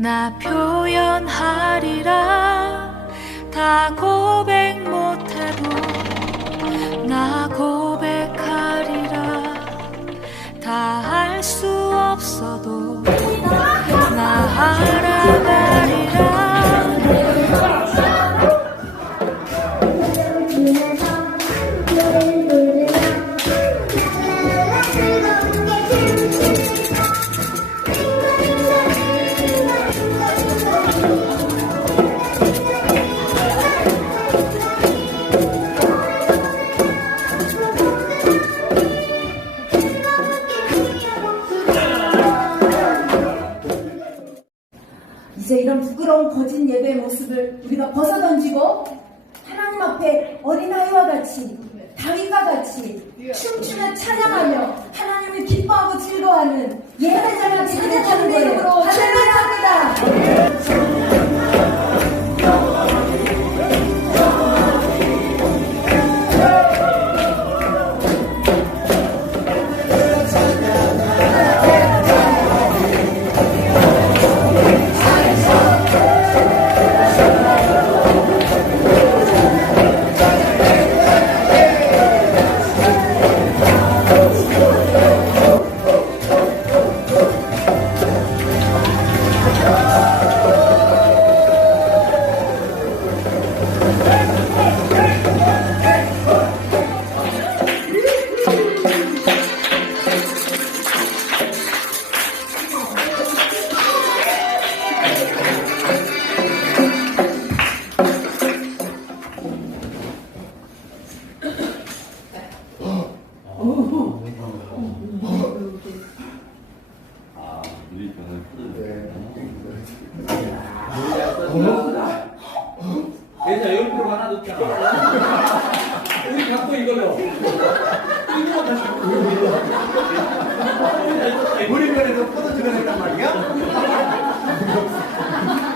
나 표현하리라. 다 고백 못해도 나 고백하리라. 다 할 수 없어도 나 알아가리라 우리가 벗어던지고 하나님 앞에 어린아이와 같이 다윗과 같이 춤추며 찬양하며 하나님을 기뻐하고 즐거워하는 예배자가 되겠다는 이름으로 축복합 갖고 이걸로. 이거 다시 우리 편에서 포도 찍어냈단 말이야?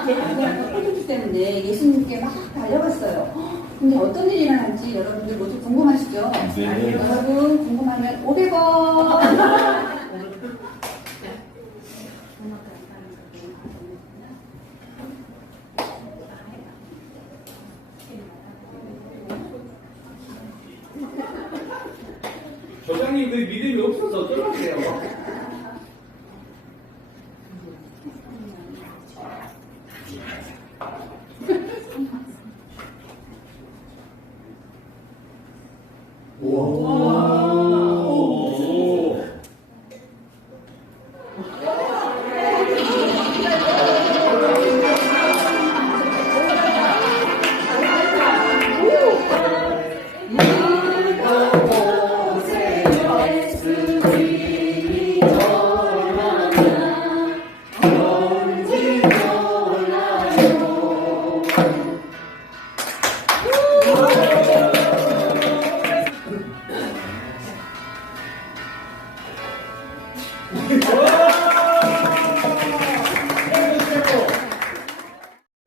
제가 콘텐츠 때문에 예수님께 막 달려갔어요. 근데 어떤 일이 일어날지 여러분들 모두 궁금하시죠? 네. 여러분 궁금하면 500원. 조장님 그 믿음이 없어서 어쩌라고요? 오.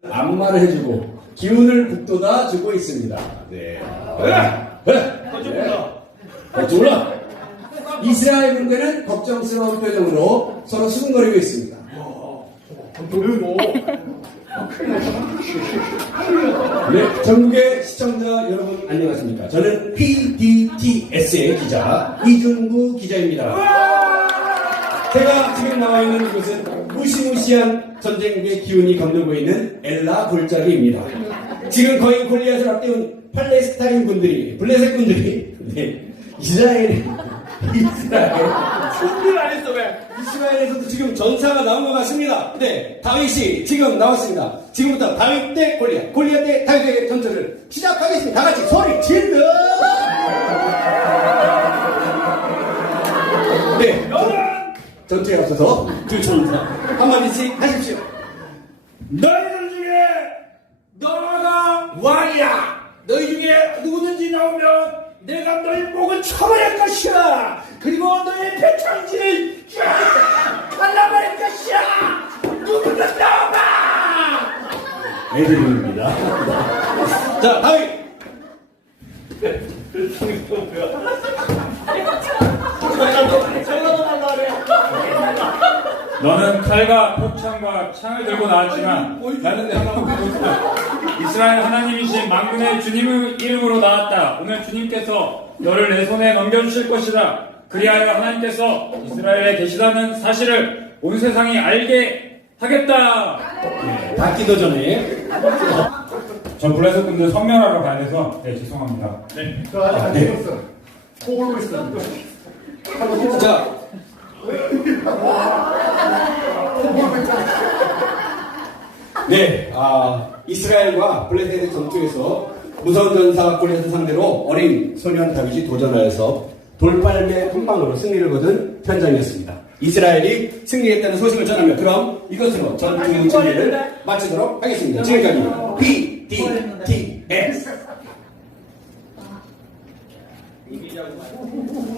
안마를 해주고 기운을 북돋아 주고 있습니다. 네. 네. 거쪽으로 이스라엘 군대는 걱정스러운 표정으로 서로 수근거리고 있습니다. 네, 전국의 시청자 여러분 안녕하십니까? 저는 PDTS의 기자 이준구 기자입니다. 제가 지금 나와 있는 이곳은 무시무시한 전쟁의 기운이 감돌고 있는 엘라 골짜기입니다. 지금 거의 골리앗을 앞세운 팔레스타인 분들이, 블레셋 분들이, 네, 이스라엘, 이스라엘, 준비를 안 했어, 왜? 이스라엘에서도 지금 전사가 나온 것 같습니다. 네, 다윗이 지금 나왔습니다. 지금부터 다윗 대 골리앗, 골리앗 대 다윗의 전투를 시작하겠습니다. 다 같이 소리 질러! 전투에 앞서서 두 전사 한마디씩 하십시오. 너희들 중에 너가 왕이야. 너희 중에 누구든지 나오면 내가 너희 목을 쳐버릴 것이야. 그리고 너희 배창지를 쫙 갈라버릴 것이야. 누구든 나와봐. 애드립입니다. 자, 다윗! 전라도 말로 하래. 너는 칼과 표창과 창을 들고 나왔지만 나는 이스라엘 하나님이신 만군의 주님의 이름으로 나왔다. 오늘 주님께서 너를 내 손에 넘겨주실 것이다. 그리하여 하나님께서 이스라엘에 계시다는 사실을 온 세상이 알게 하겠다. 닫기도 전에 저 블레셋 분들 선멸하러 가야 돼서 네 죄송합니다. 네. 저 아직 안 네. 찍었어. 코 골고 있어. 자 네, 아, 이스라엘과 블레셋의 전투에서 무서운 전사 골리앗을 상대로 어린 소년 다윗이 도전하여서 돌팔매 한 방으로 승리를 거둔 현장이었습니다. 이스라엘이 승리했다는 소식을 전하며 그럼 이것으로 전투 진리를 마치도록 하겠습니다. 지금까지 PDTS 물러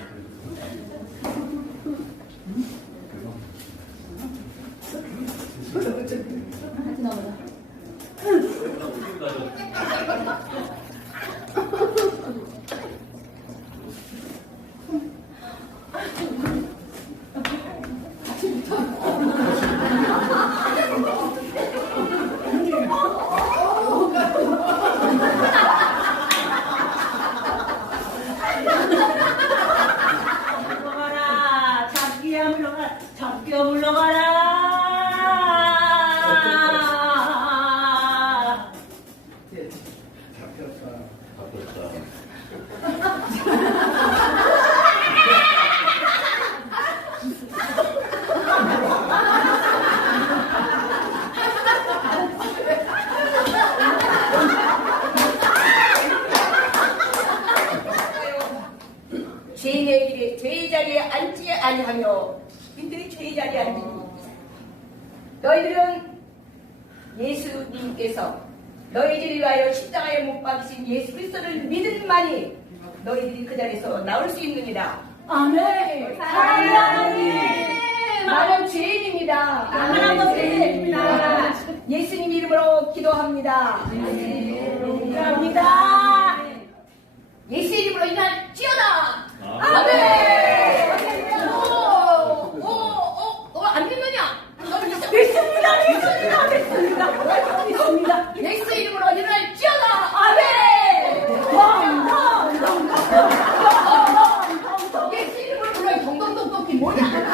가라 잡기야 물러가라 잡기야 물러가라 죄인의 길에 죄의 자리에 앉지 아니 하며 인들이 죄의 자리에 앉으니 너희들은 예수님께서 너희들을 위하여 십자가에 못 박히신 예수 그리스도를 믿음만이 너희들이 그 자리에서 나올 수 있느니라. 아멘. 하나님 나는 죄인입니다. 하나님 죄인입니다. 예수님 이름으로 기도합니다. 기도합니다. 예수 이름으로 인할지어다 아멘 오오오안 되느냐 믿습니다 믿습니다 믿습니다 믿습니다 예수 이름으로 일어날지어다 아멘 예수 이름으로 불러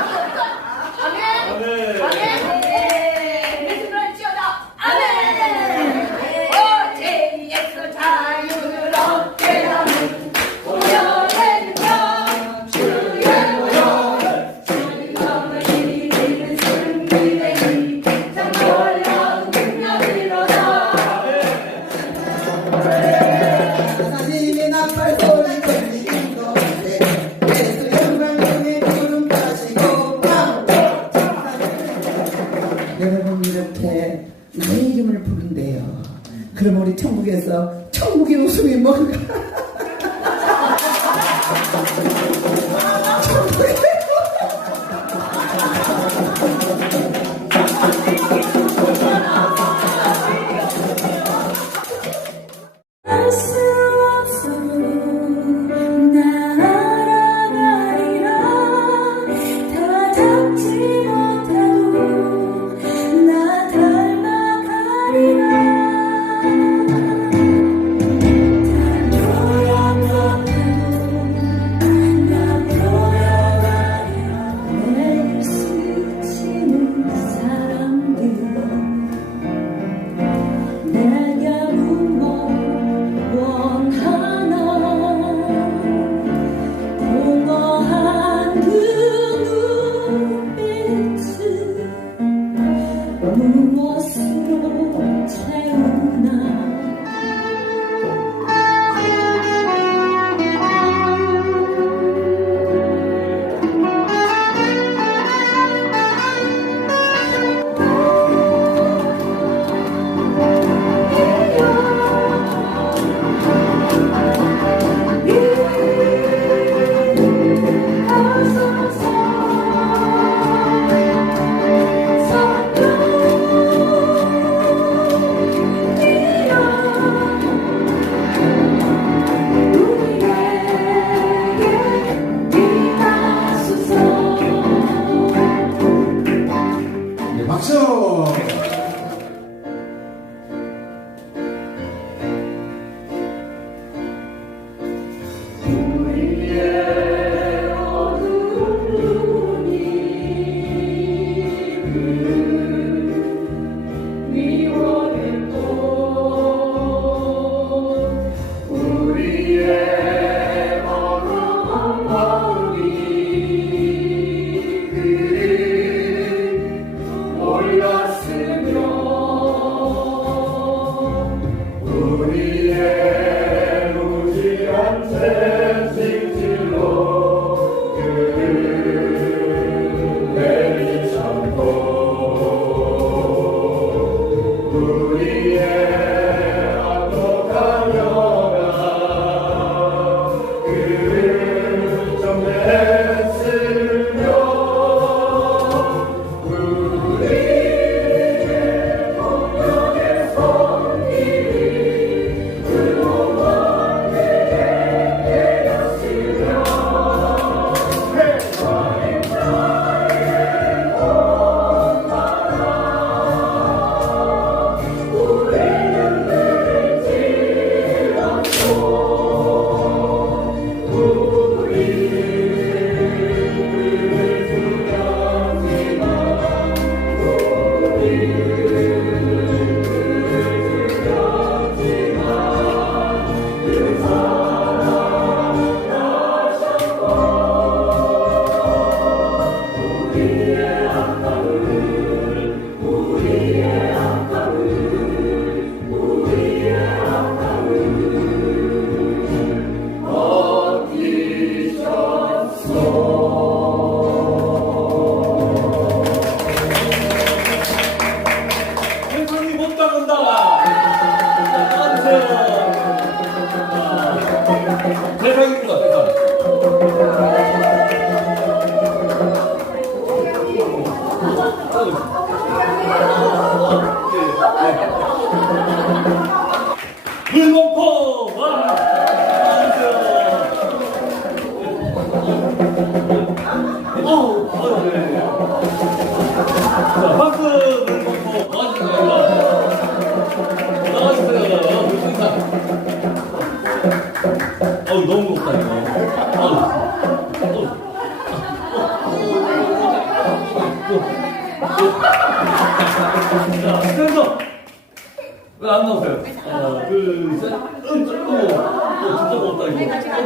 네.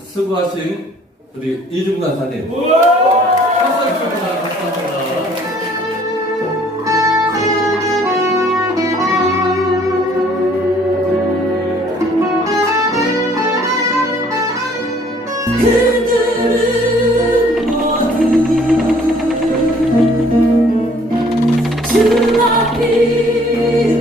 수고하신 우리 이중 간사님. 감사합니다. 감사합니다. 그들은 모두 주 앞이